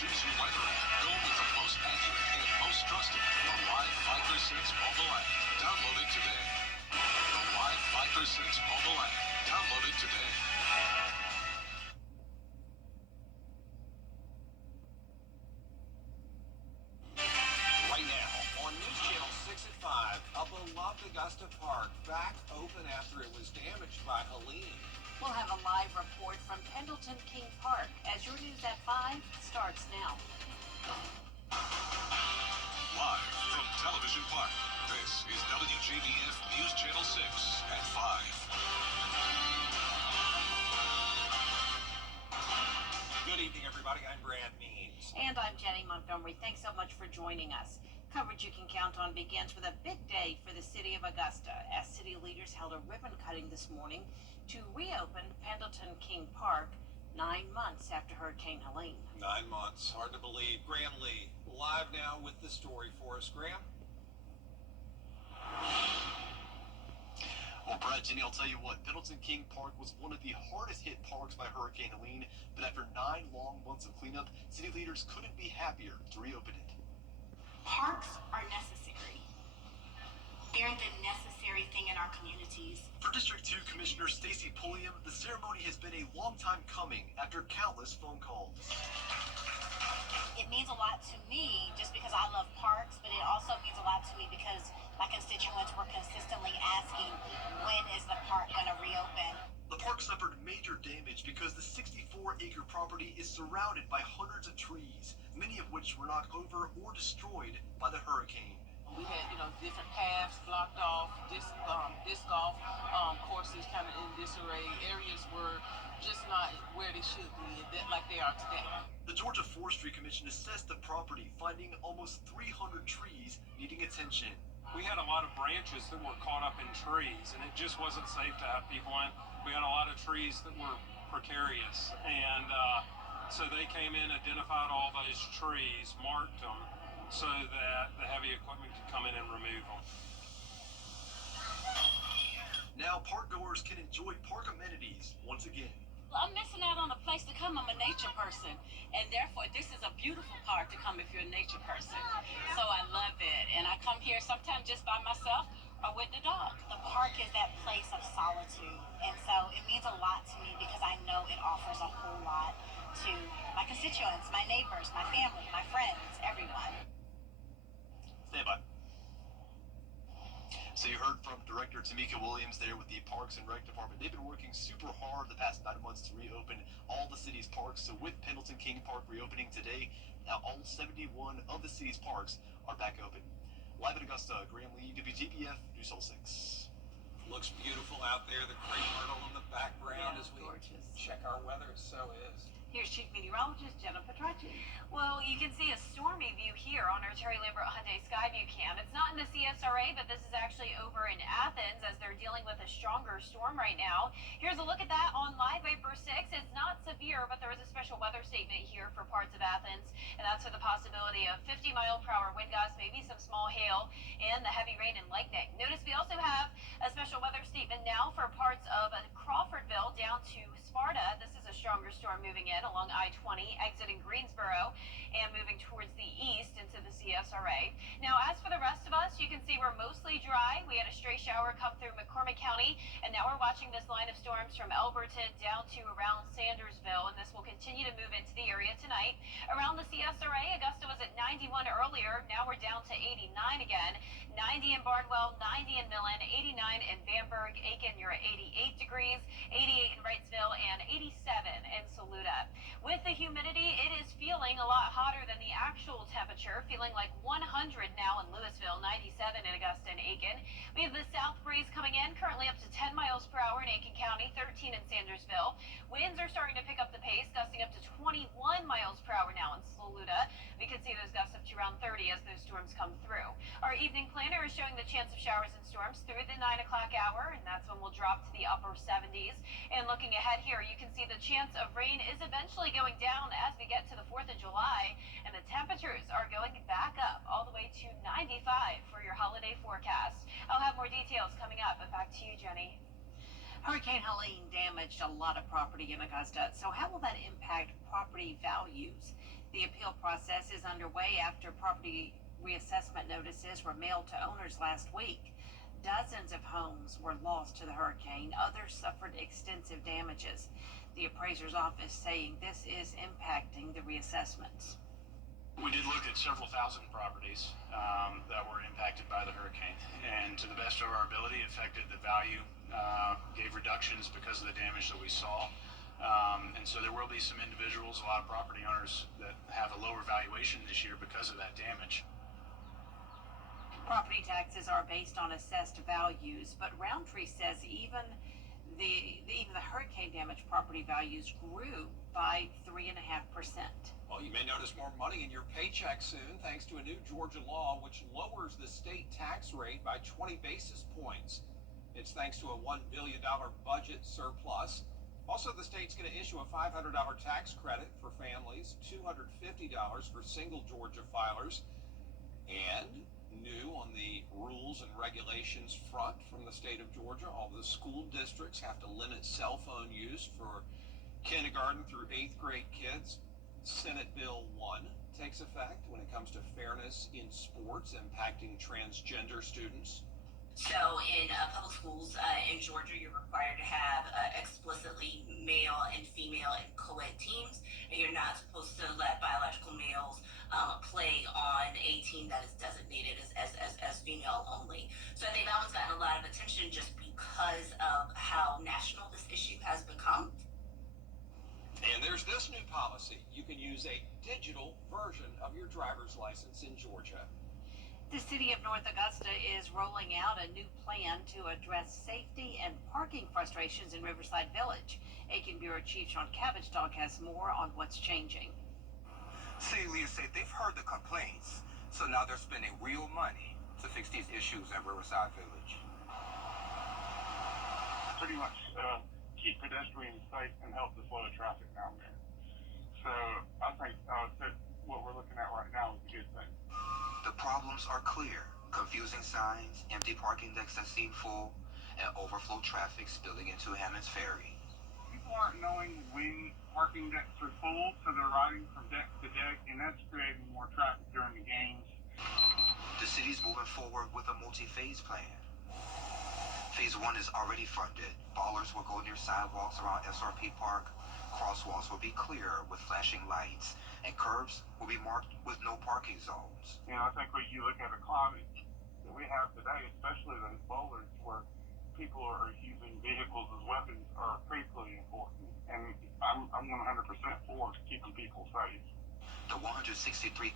Choose your weather app. Go with the most accurate and most trusted. The Live 536 mobile app. Download it today. The Live 536 mobile app. Download it today. Right now on News Channel 6 at 5, a beloved Augusta Park back open after it was damaged by Helene. We'll have a live report from Pendleton King Park as your News at 5 starts now. Live from Television Park, this is WJBF News Channel 6 at 5. Good evening, everybody. I'm Brad Means. And I'm Jenny Montgomery. Thanks so much for joining us. Coverage you can count on begins with a big day for the city of Augusta as city leaders held a ribbon cutting this morning to reopen Pendleton King Park 9 months after Hurricane Helene. 9 months. Hard to believe. Graham Lee, live now with the story for us. Graham? Well, Brad, Jenny, I'll tell you what, Pendleton King Park was one of the hardest hit parks by Hurricane Helene, but after 9 long months of cleanup, city leaders couldn't be happier to reopen it. Parks are necessary. They're the necessary thing in our communities. For District 2 Commissioner Stacy Pulliam, the ceremony has been a long time coming after countless phone calls. It means a lot to me just because I love parks, but it also means a lot to me because my constituents were consistently asking, when is the park going to reopen? The park suffered major damage because the 64-acre property is surrounded by hundreds of trees, many of which were knocked over or destroyed by the hurricane. We had, different paths blocked off, disc golf courses kind of in disarray. Areas were just not where they should be, like they are today. The Georgia Forestry Commission assessed the property, finding almost 300 trees needing attention. We had a lot of branches that were caught up in trees, and it just wasn't safe to have people in. We had a lot of trees that were precarious, and so they came in, identified all those trees, marked them, so that the heavy equipment could come in and remove them. Now park goers can enjoy park amenities once again. I'm missing out on a place to come. I'm a nature person, and therefore this is a beautiful park to come if you're a nature person. So I love it, and I come here sometimes just by myself or with the dog. The park is that place of solitude, and so it means a lot to me because I know it offers a whole lot to my constituents, my neighbors, my family, my friends, everyone. Stand by. So you heard from Director Tamika Williams there with the Parks and Rec Department. They've been working super hard the past 9 months to reopen all the city's parks. So with Pendleton King Park reopening today, now all 71 of the city's parks are back open. Live in Augusta, Graham Lee, WJBF, News 6. Looks beautiful out there. The crepe myrtle in the background as we Gorgeous. check our weather. It so is. Here's Chief Meteorologist Jenna Petracci. Well, you can see a stormy view here on our Terry Lambert Hyundai Skyview cam. It's not in the CSRA, but this is actually over in Athens as they're dealing with a stronger storm right now. Here's a look at that on Live Vapor 6. It's not severe, but there is a special weather statement here for parts of Athens, and that's for the possibility of 50-mile-per-hour wind gusts, maybe some small hail, and the heavy rain and lightning. Notice we also have a special weather statement now for parts of Crawfordville down to Sparta. This is a stronger storm moving in along I-20, exiting Greensboro and moving towards the east into the CSRA. Now, as for the rest of us, you can see we're mostly dry. We had a stray shower come through McCormick County, and now we're watching this line of storms from Elberton down to around Sandersville, and this will continue to move into the area tonight. Around the CSRA, Augusta was at 91 earlier. Now we're down to 89 again. 90 in Barnwell, 90 in Millen, 89 in Bamberg, Aiken, you're at 88 degrees, 88 in Wrightsville, and 87 in Saluda. With the humidity, it is feeling a lot hotter than the actual temperature, feeling like 100 now in Louisville, 97 in Augusta and Aiken. We have the south breeze coming in, currently up to 10 miles per hour in Aiken County, 13 in Sandersville. Winds are starting to pick up the pace, gusting up to 21 miles per hour now in Saluda. We can see those gusts up to around 30 as those storms come through. Our evening planner is showing the chance of showers and storms through the 9 o'clock hour, and that's when we'll drop to the upper 70s. And looking ahead here, you can see the chance of rain is eventually going down as we get to the 4th of July, and the temperatures are going back up all the way to 95 for your holiday forecast. I'll have more details coming up, but back to you, Jenny. Hurricane Helene damaged a lot of property in Augusta, so how will that impact property values? The appeal process is underway after property reassessment notices were mailed to owners last week. Dozens of homes were lost to the hurricane. Others suffered extensive damages. The appraiser's office saying this is impacting the reassessments. We did look at several thousand properties that were impacted by the hurricane, and to the best of our ability, affected the value, gave reductions because of the damage that we saw. And so there will be some individuals, a lot of property owners, that have a lower valuation this year because of that damage. Property taxes are based on assessed values, but Roundtree says even the hurricane damaged property values grew by 3.5%. Well, you may notice more money in your paycheck soon thanks to a new Georgia law which lowers the state tax rate by 20 basis points. It's thanks to a $1 billion budget surplus. Also, the state's going to issue a $500 tax credit for families, $250 for single Georgia filers. And new on the rules and regulations front from the state of Georgia, all the school districts have to limit cell phone use for kindergarten through 8th grade kids. Senate Bill 1 takes effect when it comes to fairness in sports impacting transgender students. So in public schools in Georgia, you're required to have explicitly male and female and co-ed teams, and you're not supposed to let biological males play on a team that is designated as female only. So I think that one's gotten a lot of attention just because of how national this issue has become. And there's this new policy. You can use a digital version of your driver's license in Georgia. The city of North Augusta is rolling out a new plan to address safety and parking frustrations in Riverside Village. Aiken Bureau Chief Sean Cabbage-Dog has more on what's changing. City leaders say they've heard the complaints, so now they're spending real money to fix these issues in Riverside Village. Pretty much keep pedestrians safe and help the flow of traffic down there. So I think that what we're looking at right now is a good thing. The problems are clear. Confusing signs, empty parking decks that seem full, and overflow traffic spilling into Hammond's Ferry. People aren't knowing when parking decks are full, so they're riding from deck to deck, and that's creating more traffic during the games. The city's moving forward with a multi-phase plan. Phase 1 is already funded. Ballers will go near sidewalks around SRP Park. Crosswalks will be clear with flashing lights, and curbs will be marked with no parking zones. You know, I think when you look at a climate that we have today, especially those boulders where people are using vehicles as weapons, are critically important. And I'm 100% for keeping people safe. The $163,000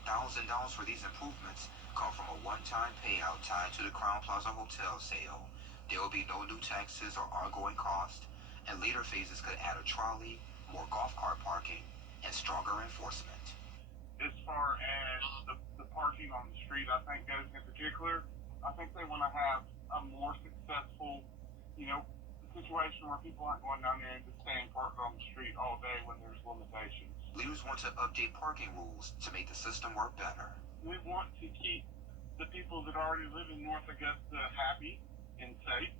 for these improvements come from a one-time payout tied to the Crown Plaza Hotel sale. There will be no new taxes or ongoing cost, and later phases could add a trolley, more golf cart parking, and stronger enforcement. As far as the parking on the street, I think goes in particular, I think they want to have a more successful, situation where people aren't going down there and just staying parked on the street all day when there's limitations. Leaders want to update parking rules to make the system work better. We want to keep the people that already live in North Augusta happy and safe,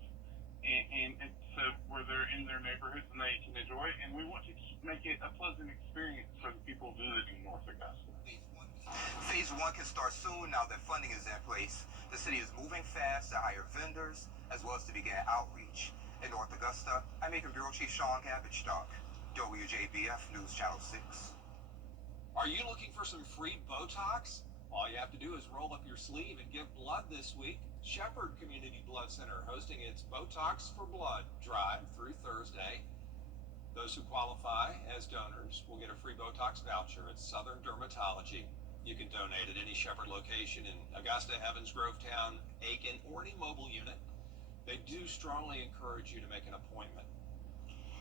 and so where they're in their neighborhoods and they can enjoy it, and we want to make it a pleasant experience for the people visiting North Augusta. Phase 1 can start soon now that funding is in place. The city is moving fast to hire vendors as well as to begin outreach. In North Augusta, I'm Aiken Bureau Chief Sean Cabbage-Dog, WJBF News Channel 6. Are you looking for some free Botox? All you have to do is roll up your sleeve and give blood this week. Shepherd Community Blood Center hosting its Botox for Blood drive through Thursday. Those who qualify as donors will get a free Botox voucher at Southern Dermatology. You can donate at any Shepherd location in Augusta, Evans, Grovetown, Aiken, or any mobile unit. They do strongly encourage you to make an appointment.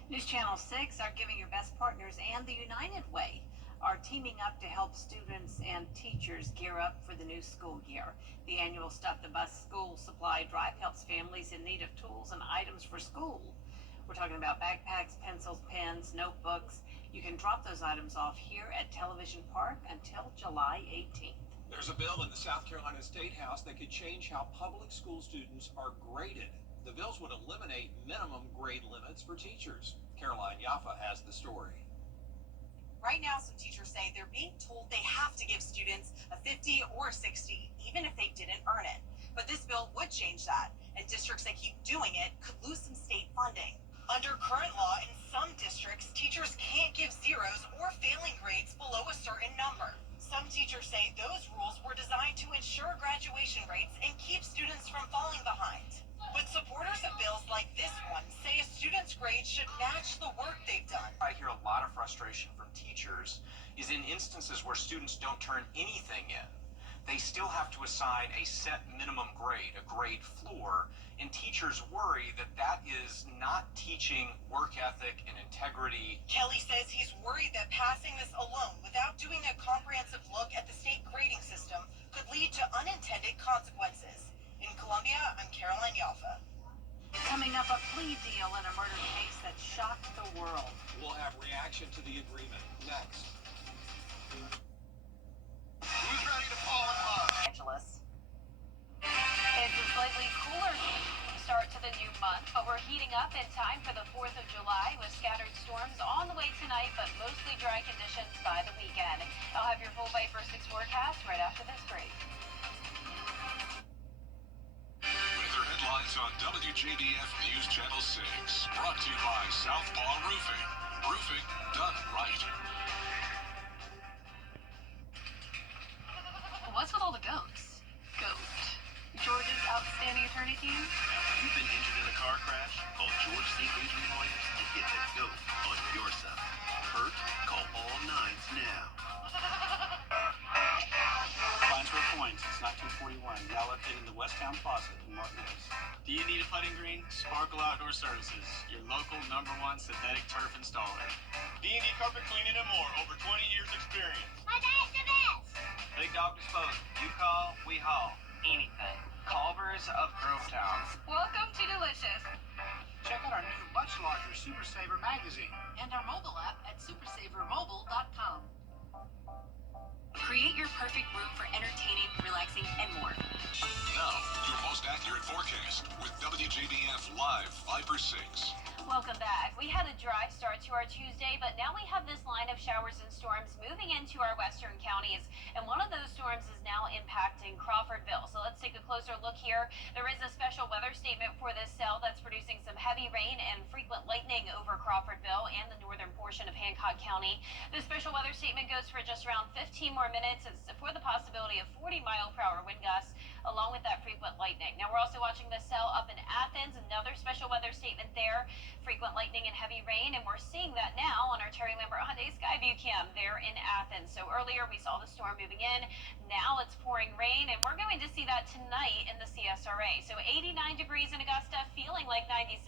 News Channel 6 are giving your best partners and the United Way are teaming up to help students and teachers gear up for the new school year. The annual Stuff the Bus school supply drive helps families in need of tools and items for school. We're talking about backpacks, pencils, pens, notebooks. You can drop those items off here at Television Park until July 18th. There's a bill in the South Carolina State House that could change how public school students are graded. The bills would eliminate minimum grade limits for teachers. Caroline Yaffa has the story. Right now, some teachers say they're being told they have to give students a 50 or a 60, even if they didn't earn it. But this bill would change that, and districts that keep doing it could lose some state funding. Under current law, in some districts, teachers can't give zeros or failing grades below a certain number. Some teachers say those rules were designed to ensure graduation rates and keep students from falling behind. But supporters of bills like this one say a student's grade should match the work they've done. I hear a lot of frustration from teachers is in instances where students don't turn anything in. They still have to assign a set minimum grade, a grade floor, and teachers worry that that is not teaching work ethic and integrity. Kelly says he's worried that passing this alone without doing a comprehensive look at the state grading system could lead to unintended consequences. In Columbia, I'm Caroline Yalfa. Coming up, a plea deal in a murder case that shocked the world. We'll have reaction to the agreement next. Who's ready to fall in love? Angeles. It's a slightly cooler start to the new month, but we're heating up in time for the 4th of July with scattered storms on the way tonight, but mostly dry conditions by the weekend. I'll have your full Viper 6 forecast right after this break. Weather headlines on WJBF News Channel 6. Brought to you by Southpaw Roofing. Roofing done right. What's with all the goats? Goat. George's outstanding attorney team? You've been injured in a car crash? Call George St. Injury Lawyers and get the GOAT on your side. Hurt? Call all nines now. Fines for points. It's 1941. Now located in the Westtown Faucet in Martin Hills. Do you need a putting green? Sparkle Outdoor Services, your local #1 synthetic turf installer. D&D carpet cleaning and more. Over 20 years experience. My dad's the best. Big Dog Disposal. You call, we haul. Anything. Culver's of Grovetown. Welcome to Delicious. Check out our new, much larger Super Saver magazine. And our mobile app at supersavermobile.com. Create your perfect room for entertaining, relaxing, and more. Now, your most accurate forecast with WJBF Live Viper 6. Welcome back. We had a dry start to our Tuesday, but now we have this line of showers and storms moving into our western counties, and one of those storms is now impacting Crawfordville. So let's take a closer look here. There is a special weather statement for this cell that's producing some heavy rain and frequent lightning over Crawfordville and the northern portion of Hancock County. The special weather statement goes for just around 15 more minutes. It's for the possibility of 40-mile-per-hour wind gusts along with that frequent lightning. Now we're also watching this cell up in Athens, another special weather statement there. Frequent lightning and heavy rain, and we're seeing that now on our Terry Lambert Hyundai Skyview cam there in Athens. So earlier we saw the storm moving in, now it's pouring rain, and we're going to see that tonight in the CSRA. So 89 degrees in Augusta, feeling like 97.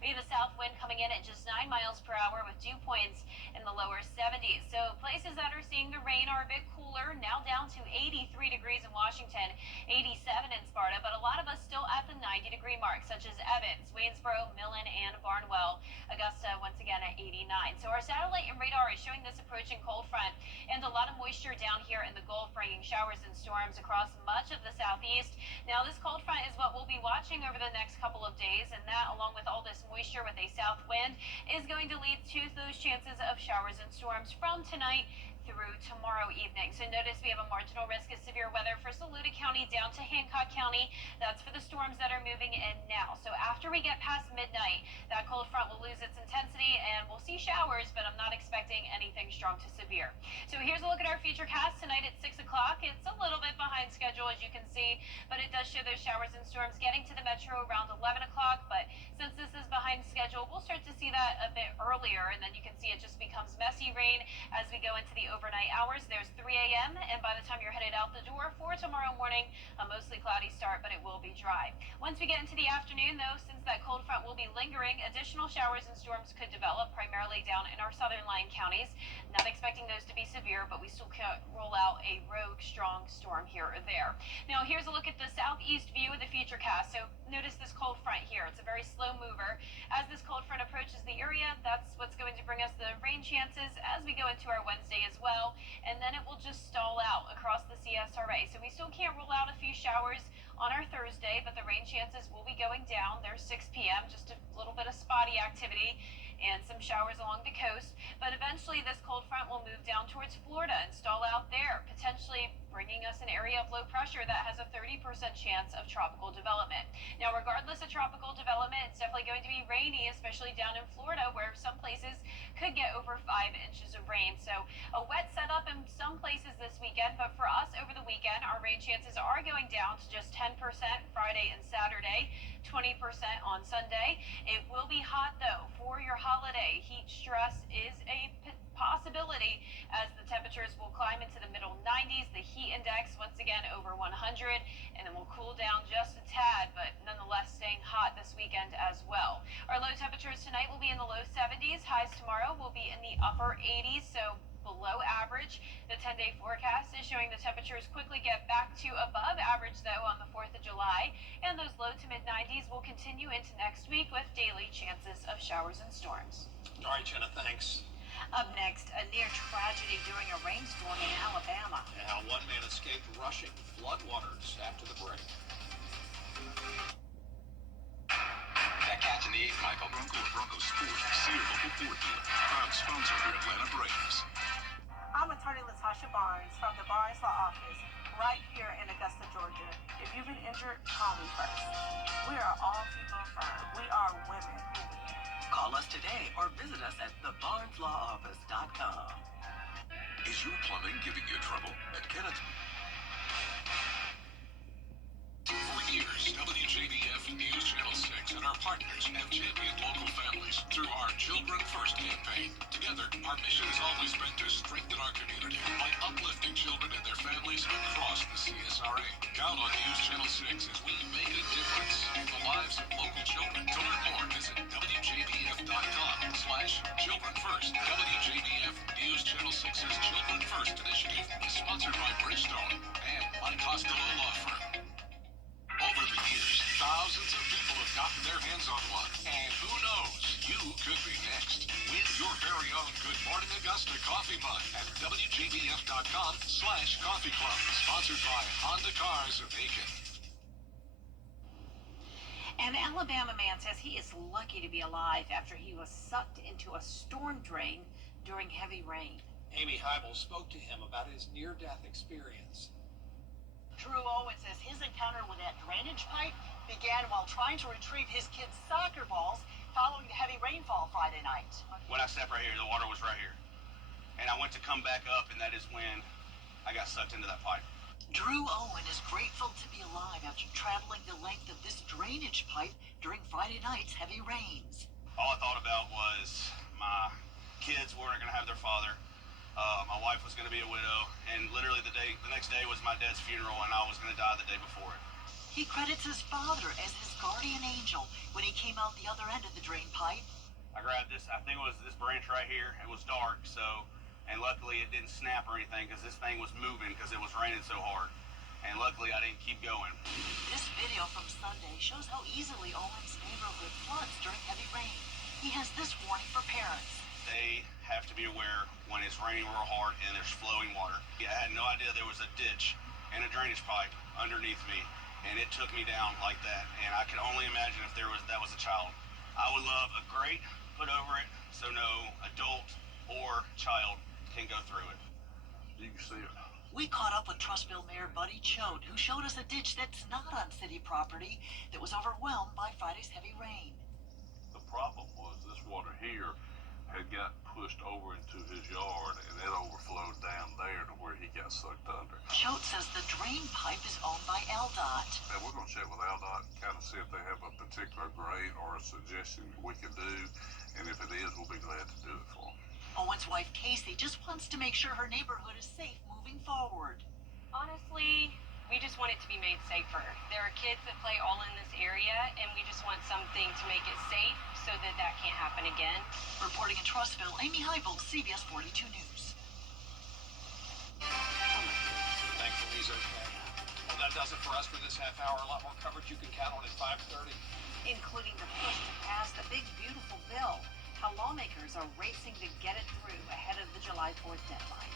We have a south wind coming in at just 9 miles per hour with dew points in the lower 70s. So places that are seeing the rain are a bit cooler, now down to 83 degrees in Washington, 87 in Sparta, but a lot of us still at the 90-degree mark, such as Evans, Waynesboro, Millen, and Barnwell. Augusta once again at 89. So our satellite and radar is showing this approaching cold front and a lot of moisture down here in the Gulf, bringing showers and storms across much of the southeast. Now this cold front is what we'll be watching over the next couple of days, and that, along with all this moisture with a south wind, is going to lead to those chances of showers and storms from tonight through tomorrow evening. So notice we have a marginal risk of severe weather for Saluda County down to Hancock County. That's for the storms that are moving in now. So after we get past midnight, that cold front will lose its intensity and we'll see showers, but I'm not expecting anything strong to severe. So here's a look at our feature cast tonight at 6 o'clock. It's a little bit behind schedule, as you can see, but it does show those showers and storms getting to the metro around 11 o'clock. But since this is behind schedule, we'll start to see that a bit earlier, and then you can see it just becomes messy rain as we go into the overnight hours. There's 3 a.m. and by the time you're headed out the door for tomorrow morning, a mostly cloudy start, but it will be dry. Once we get into the afternoon, though, since that cold front will be lingering, additional showers and storms could develop, primarily down in our southern line counties. Not expecting those to be severe, but we still can't rule out a rogue strong storm here or there. Now here's a look at the southeast view of the future cast. So notice this cold front here. It's a very slow mover. As this cold front approaches the area, that's what's going to bring us the rain chances as we go into our Wednesday as well, and then it will just stall out across the CSRA. So we still can't rule out a few showers on our Thursday, but the rain chances will be going down. There's 6 p.m., just a little bit of spotty activity. and some showers along the coast. But eventually this cold front will move down towards Florida and stall out there, potentially bringing us an area of low pressure that has a 30% chance of tropical development. Now, regardless of tropical development, it's definitely going to be rainy, especially down in Florida, where some places could get over 5 inches of rain. So a wet setup in some places this weekend, but for us over the weekend, our rain chances are going down to just 10% Friday and Saturday, 20% on Sunday. It will be hot though for your holiday. Heat stress is a possibility as the temperatures will climb into the middle 90s. The heat index once again over 100, and then we'll cool down just a tad, but nonetheless staying hot this weekend as well. Our low temperatures tonight will be in the low 70s. Highs tomorrow will be in the upper 80s, so below average. The 10-day forecast is showing the temperatures quickly get back to above average though on the 4th of July, and those low to mid 90s will continue into next week with daily chances of showers and storms. All right, Jenna, thanks. Up next, a near tragedy during a rainstorm in Alabama. And how one man escaped rushing floodwaters after the break. That catch in the eighth, Michael. Bronco Sports, see your local Ford dealer. Proud sponsor of your Atlanta Braves. I'm attorney Latasha Barnes from the Barnes Law Office right here in Augusta, Georgia. If you've been injured, call me first. We are all people firm. We are women who win. Call us today or visit us at thebarneslawoffice.com. Is your plumbing giving you trouble? At Kenneth. For years, WJBF News Channel 6 and our partners have championed local families through our Children First campaign. Together, our mission has always been to strengthen our community by uplifting children and their families across the CSRA. Count on News Channel 6 as we make a difference in the lives of local children. To learn more, visit WJBF.com/Children First. WJBF News Channel 6's Children First initiative is sponsored by Bridgestone and by Costello Law Firm. Over the years, thousands of people have gotten their hands on one. And who knows, you could be next. Win your very own Good Morning Augusta coffee mug at WJBF.com/Coffee Club. Sponsored by Honda Cars of Aiken. An Alabama man says he is lucky to be alive after he was sucked into a storm drain during heavy rain. Amy Heibel spoke to him about his near-death experience. Drew Owen says his encounter with that drainage pipe began while trying to retrieve his kids' soccer balls following the heavy rainfall Friday night. When I stepped right here, the water was right here. And I went to come back up, and that is when I got sucked into that pipe. Drew Owen is grateful to be alive after traveling the length of this drainage pipe during Friday night's heavy rains. All I thought about was my kids weren't going to have their father. My wife was going to be a widow, and literally the next day was my dad's funeral, and I was going to die the day before it. He credits his father as his guardian angel when he came out the other end of the drain pipe. I grabbed this, I think it was this branch right here. It was dark, and luckily it didn't snap or anything because this thing was moving because it was raining so hard. And luckily I didn't keep going. This video from Sunday shows how easily Owen's neighborhood floods during heavy rain. He has this warning for parents. They have to be aware when it's raining real hard and there's flowing water. I had no idea there was a ditch and a drainage pipe underneath me, and it took me down like that. And I can only imagine if that was a child. I would love a grate put over it so no adult or child can go through it. You can see it. We caught up with Trustville Mayor Buddy Choate, who showed us a ditch that's not on city property that was overwhelmed by Friday's heavy rain. The problem was this water here had got pushed over into his yard, and it overflowed down there to where he got sucked under. Choate says the drain pipe is owned by LDOT. And we're going to check with LDOT and kind of see if they have a particular grade or a suggestion we can do, and if it is, we'll be glad to do it for them. Owen's wife, Casey, just wants to make sure her neighborhood is safe moving forward. Honestly, we just want it to be made safer. There are kids that play all in this area, and we just want something to make it safe so that can't happen again. Reporting in Trustville, Amy Heibel, CBS 42 News. Thankfully he's okay. Well, that does it for us for this half hour. A lot more coverage you can count on at 5:30. Including the push to pass the big, beautiful bill. How lawmakers are racing to get it through ahead of the July 4th deadline.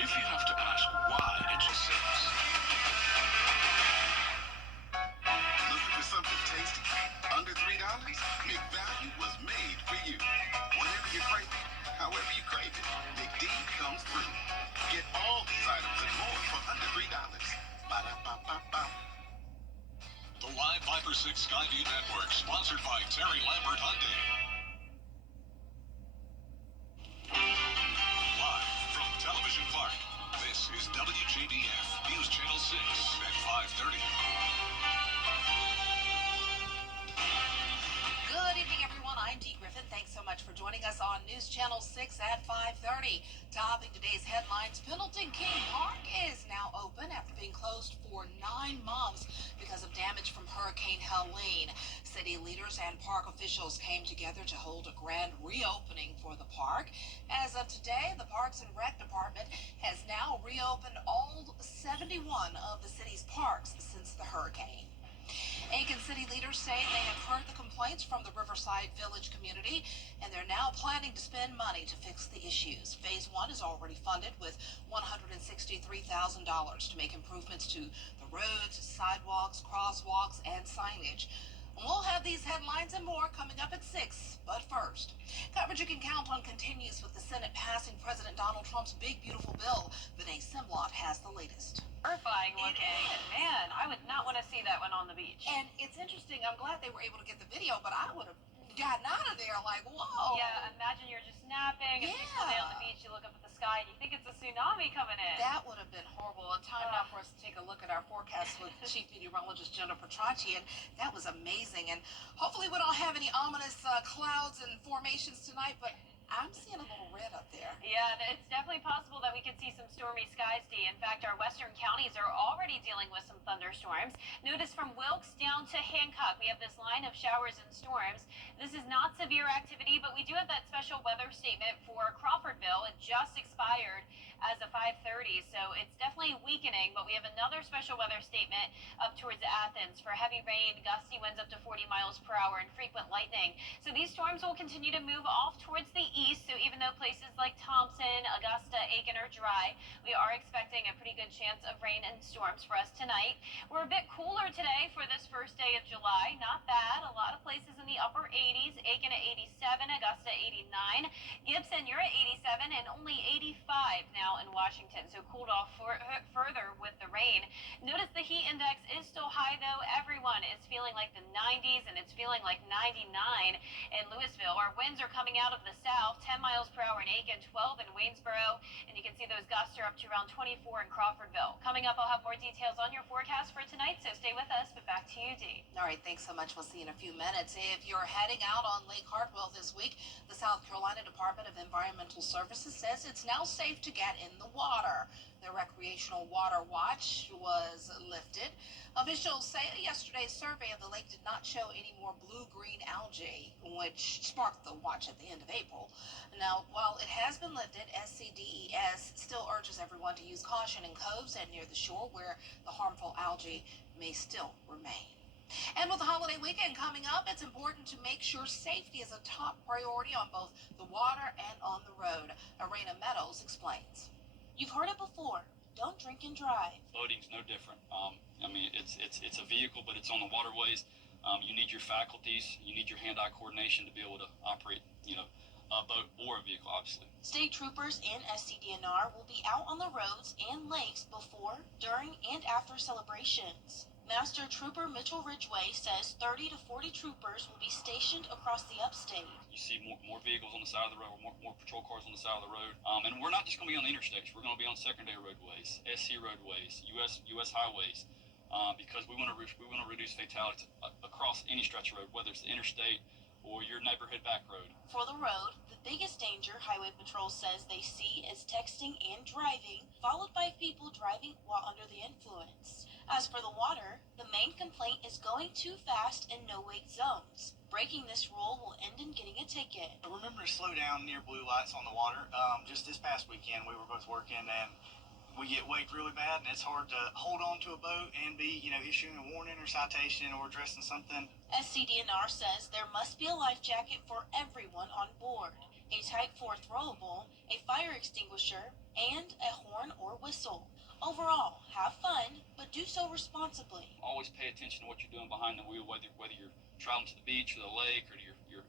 If you have to ask why Upper 6 Skyview Network, sponsored by Terry Lambert Hyundai. Live from Television Park, this is WJBF News Channel 6 at 5:30. Good evening, everyone. I'm Dee Griffin. Thanks so much for joining us on News Channel 6 at 5:30. Topping today's headlines, Pendleton King Park is now open after being closed for 9 months because of damage from Hurricane Helene. City leaders and park officials came together to hold a grand reopening for the park. As of today, the Parks and Rec Department has now reopened all 71 of the city's parks since the hurricane. Aiken City leaders say they have heard the complaints from the Riverside Village community, and they're now planning to spend money to fix the issues. Phase 1 is already funded with $163,000 to make improvements to the roads, sidewalks, crosswalks, and signage. We'll have these headlines and more coming up at 6, but first, coverage you can count on continues with the Senate passing President Donald Trump's big, beautiful bill. Vinay Simlot has the latest. Horrifying looking. Man, I would not want to see that one on the beach. And it's interesting, I'm glad they were able to get the video, but I would have gotten out of there like, whoa. Yeah, imagine you're just napping, a peaceful day on the beach, you look up at the sky, and you think it's a tsunami coming in. That would have been horrible. A time now for us to take a look at our forecast with Chief Meteorologist Jennifer Petracci, and that was amazing. And hopefully we don't have any ominous clouds and formations tonight, but I'm seeing a little red up there. Yeah, it's definitely possible that we could see some stormy skies, Dee. In fact, our western counties are already dealing with some thunderstorms. Notice from Wilkes down to Hancock, we have this line of showers and storms. This is not severe activity, but we do have that special weather statement for Crawfordville. It just expired as of 5:30, so it's definitely weakening, but we have another special weather statement up towards Athens for heavy rain, gusty winds up to 40 miles per hour, and frequent lightning. So these storms will continue to move off towards the east, so even though places like Thompson, Augusta, Aiken are dry, we are expecting a pretty good chance of rain and storms for us tonight. We're a bit cooler today for this first day of July. Not bad. A lot of places in the upper 80s. Aiken at 87, Augusta 89. Gibson, you're at 87 and only 85 now in Washington, so cooled off further with the rain. Notice the heat index is still high, though. Everyone is feeling like the 90s, and it's feeling like 99 in Louisville. Our winds are coming out of the south, 10 miles per hour in Aiken, 12 in Waynesboro, and you can see those gusts are up to around 24 in Crawfordville. Coming up, I'll have more details on your forecast for tonight, so stay with us, but back to you, Dee. All right, thanks so much. We'll see you in a few minutes. If you're heading out on Lake Hartwell this week, the South Carolina Department of Environmental Services says it's now safe to get in the water. The recreational water watch was lifted. Officials say yesterday's survey of the lake did not show any more blue-green algae, which sparked the watch at the end of April. Now, while it has been lifted, SCDES still urges everyone to use caution in coves and near the shore where the harmful algae may still remain. And with the holiday weekend coming up, it's important to make sure safety is a top priority on both the water and on the road. Arena Meadows explains. You've heard it before. Don't drink and drive. Boating's no different. I mean, it's a vehicle, but it's on the waterways. You need your faculties. You need your hand-eye coordination to be able to operate, a boat or a vehicle, obviously. State troopers and SCDNR will be out on the roads and lakes before, during, and after celebrations. Master Trooper Mitchell Ridgway says 30 to 40 troopers will be stationed across the upstate. You see more vehicles on the side of the road, more patrol cars on the side of the road. And we're not just going to be on the interstates. We're going to be on secondary roadways, SC roadways, US highways, because we want to reduce fatalities across any stretch of road, whether it's the interstate or your neighborhood back road. For the road, the biggest danger Highway Patrol says they see is texting and driving, followed by people driving while under the influence. As for the water, the main complaint is going too fast in no-wake zones. Breaking this rule will end in getting a ticket. Remember to slow down near blue lights on the water. Just this past weekend, we were both working and we get waked really bad, and it's hard to hold on to a boat and be, issuing a warning or citation or addressing something. SCDNR says there must be a life jacket for everyone on board, a Type 4 throwable, a fire extinguisher, and a horn or whistle. Overall, have fun, but do so responsibly. Always pay attention to what you're doing behind the wheel, whether you're traveling to the beach or the lake or to your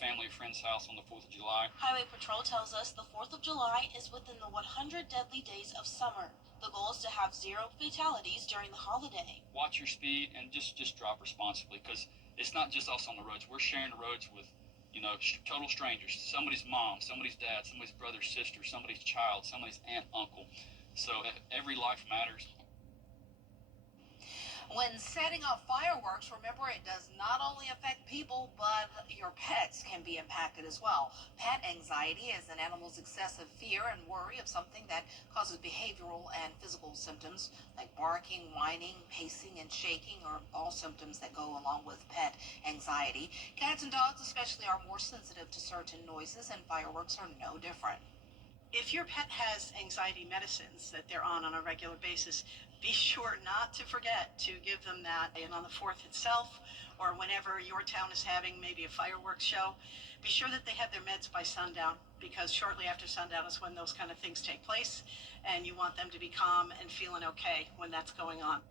family or friend's house on the 4th of July. Highway Patrol tells us the 4th of July is within the 100 deadly days of summer. The goal is to have 0 fatalities during the holiday. Watch your speed and just drive responsibly, because it's not just us on the roads. We're sharing the roads with, total strangers. Somebody's mom, somebody's dad, somebody's brother, sister, somebody's child, somebody's aunt, uncle. So every life matters. When setting off fireworks, remember it does not only affect people, but your pets can be impacted as well. Pet anxiety is an animal's excessive fear and worry of something that causes behavioral and physical symptoms like barking, whining, pacing, and shaking are all symptoms that go along with pet anxiety. Cats and dogs especially are more sensitive to certain noises, and fireworks are no different. If your pet has anxiety medicines that they're on a regular basis, be sure not to forget to give them that. And on the 4th itself, or whenever your town is having maybe a fireworks show, be sure that they have their meds by sundown, because shortly after sundown is when those kind of things take place, and you want them to be calm and feeling okay when that's going on.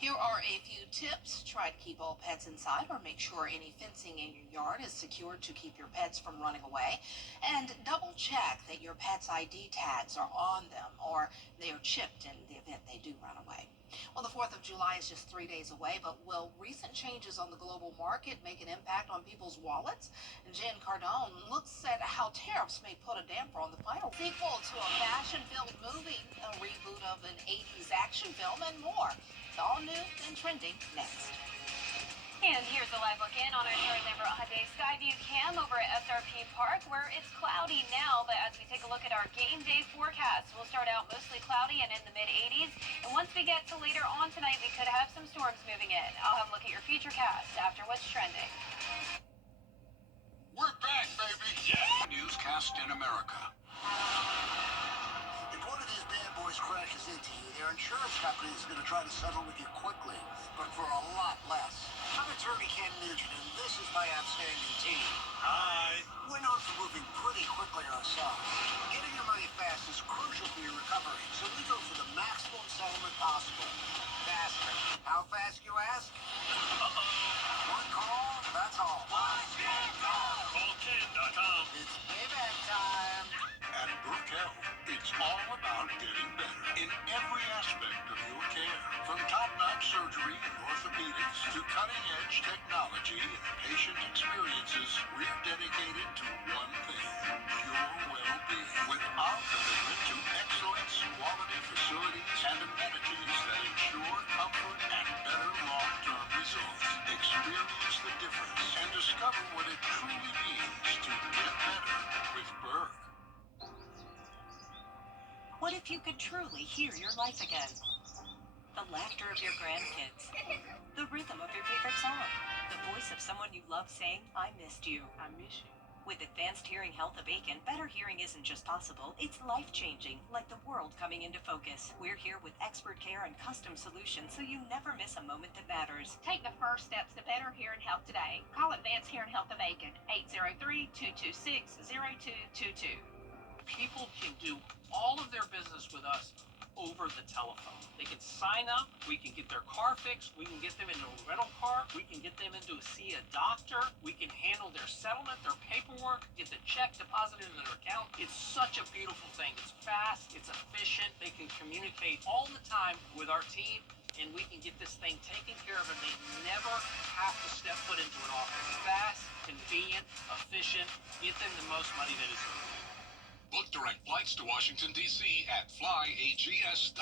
Here are a few tips. Try to keep all pets inside, or make sure any fencing in your yard is secured to keep your pets from running away. And double check that your pet's ID tags are on them, or they are chipped in the event they do run away. Well, the 4th of July is just 3 days away, but will recent changes on the global market make an impact on people's wallets? And Jen Cardone looks at how tariffs may put a damper on the final sequel to a fashion-filled movie, a reboot of an 80s action film, and more. It's all new and trending next. And here's a live look in on our Terry Lambert Hyundai Skyview cam over at SRP Park, where it's cloudy now, but as we take a look at our game day forecast, we'll start out mostly cloudy and in the mid-80s. And once we get to later on tonight, we could have some storms moving in. I'll have a look at your futurecast after what's trending. We're back, baby. Yeah. Newscast in America. If one of these bad boys crashes into you, their insurance company is going to try to settle with you quickly, but for a lot less. I'm attorney Ken Nugent, and this is my outstanding team. Hi. We're known for moving pretty quickly ourselves. Getting your money fast is crucial for your recovery, so we go for the maximum settlement possible. Faster. How fast, you ask? One call, that's all. Watch it go. CallKen.com. It's payback time. At Burkell, it's all about getting better in every aspect of your care. From top-notch surgery and orthopedics to cutting-edge technology and patient experiences, we're dedicated to one thing, your well-being. With our commitment to excellence, quality facilities, and amenities that ensure comfort and better long-term results. Experience the difference and discover what it truly means to get better with Burke. What if you could truly hear your life again? The laughter of your grandkids, the rhythm of your favorite song, the voice of someone you love saying, I missed you. I miss you. With Advanced Hearing Health of Aiken, better hearing isn't just possible, it's life-changing, like the world coming into focus. We're here with expert care and custom solutions so you never miss a moment that matters. Take the first steps to better hearing health today. Call Advanced Hearing Health of Aiken, 803-226-0222. People can do all of their business with us over the telephone. They can sign up, we can get their car fixed, we can get them into a rental car, we can get them into see a doctor, we can handle their settlement, their paperwork, get the check deposited in their account. It's such a beautiful thing. It's fast, it's efficient, they can communicate all the time with our team, and we can get this thing taken care of, and they never have to step foot into an office. Fast, convenient, efficient, get them the most money that is earned. Book direct flights to Washington, D.C. at flyags.com.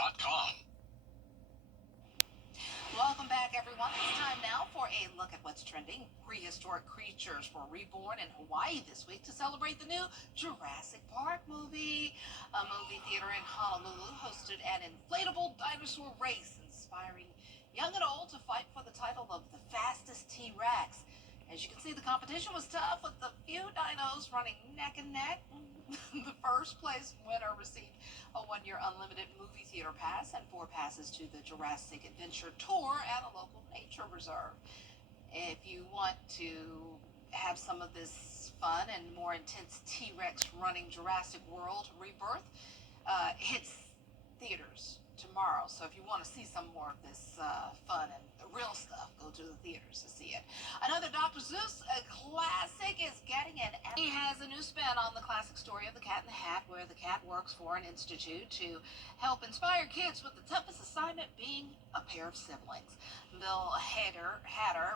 Welcome back, everyone. It's time now for a look at what's trending. Prehistoric creatures were reborn in Hawaii this week to celebrate the new Jurassic Park movie. A movie theater in Honolulu hosted an inflatable dinosaur race, inspiring young and old to fight for the title of the fastest T-Rex. As you can see, the competition was tough, with a few dinos running neck and neck. The first place winner received a one-year unlimited movie theater pass and 4 passes to the Jurassic Adventure Tour at a local nature reserve. If you want to have some of this fun and more intense T-Rex running Jurassic World Rebirth, hits theaters tomorrow. So if you want to see some more of this fun and real stuff, go to the theaters to see it. Another Dr. Seuss, a classic, is getting an Emmy. He has a new spin on the classic story of the Cat in the Hat, where the cat works for an institute to help inspire kids with the toughest assignment being a pair of siblings. Bill Hader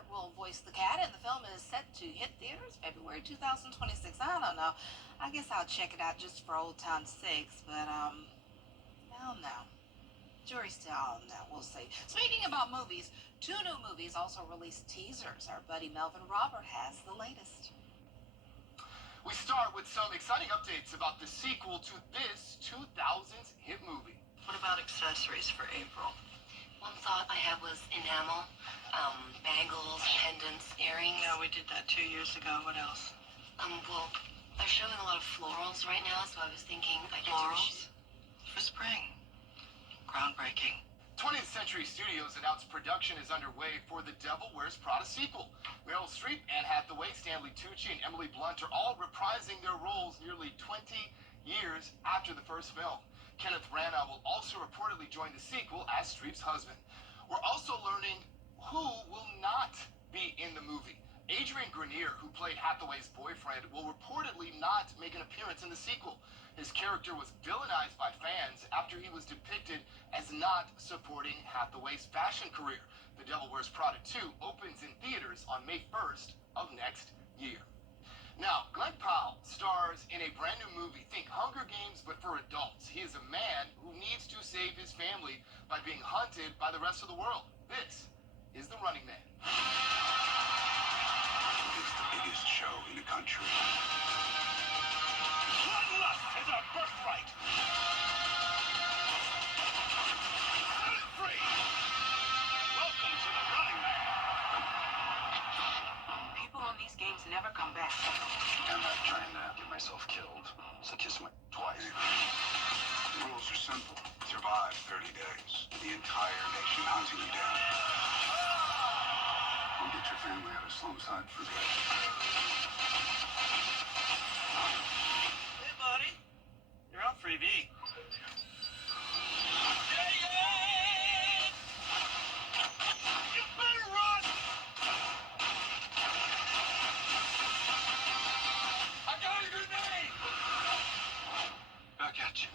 will voice the cat, and the film is set to hit theaters February 2026. I don't know. I guess I'll check it out just for old time's sakes, but I don't know. Jury's still on that. We'll see. Speaking about movies, 2 new movies also released teasers. Our buddy Melvin Robert has the latest. We start with some exciting updates about the sequel to this 2000s hit movie. What about accessories for April? One thought I had was enamel, bangles, pendants, earrings. Yeah, we did that 2 years ago. What else? Well, they're showing a lot of florals right now, so I was thinking I could Florals? For spring. Groundbreaking. 20th Century Studios announced production is underway for The Devil Wears Prada sequel. Meryl Streep, Anne Hathaway, Stanley Tucci, and Emily Blunt are all reprising their roles nearly 20 years after the first film. Kenneth Branagh will also reportedly join the sequel as Streep's husband. We're also learning who will not be in the movie. Adrian Grenier, who played Hathaway's boyfriend, will reportedly not make an appearance in the sequel. His character was villainized by fans after he was depicted as not supporting Hathaway's fashion career. The Devil Wears Prada 2 opens in theaters on May 1st of next year. Now, Glenn Powell stars in a brand new movie, think Hunger Games, but for adults. He is a man who needs to save his family by being hunted by the rest of the world. This is The Running Man. It's the biggest show in the country. Bloodlust is our birthright. Free. Welcome to The Running Man. People on these games never come back. I'm not trying to get myself killed, so kiss my twice. The rules are simple. Survive 30 days. The entire nation hunting you down. We'll get your family out of Slumside for good. Hey, buddy. You're on freebie. You better run! I got a grenade! Back at you.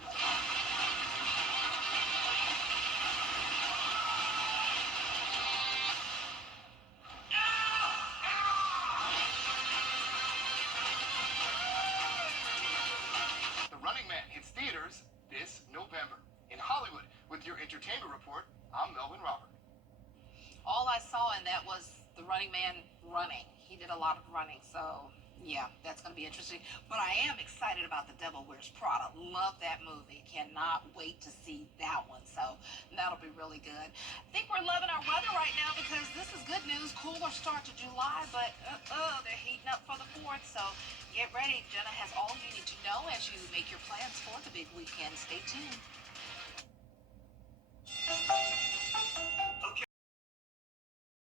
The Running Man hits theaters this November. In Hollywood, with your entertainment report, I'm Melvin Robert. All I saw in that was the Running Man running. He did a lot of running, so yeah, that's going to be interesting. But I am excited about The Devil Wears Prada. Love that movie. Cannot wait to see that one. So that'll be really good. I think we're loving our weather right now because this is good news. Cooler start to July, but they're heating up for the 4th. So get ready. Jenna has all you need to know as you make your plans for the big weekend. Stay tuned.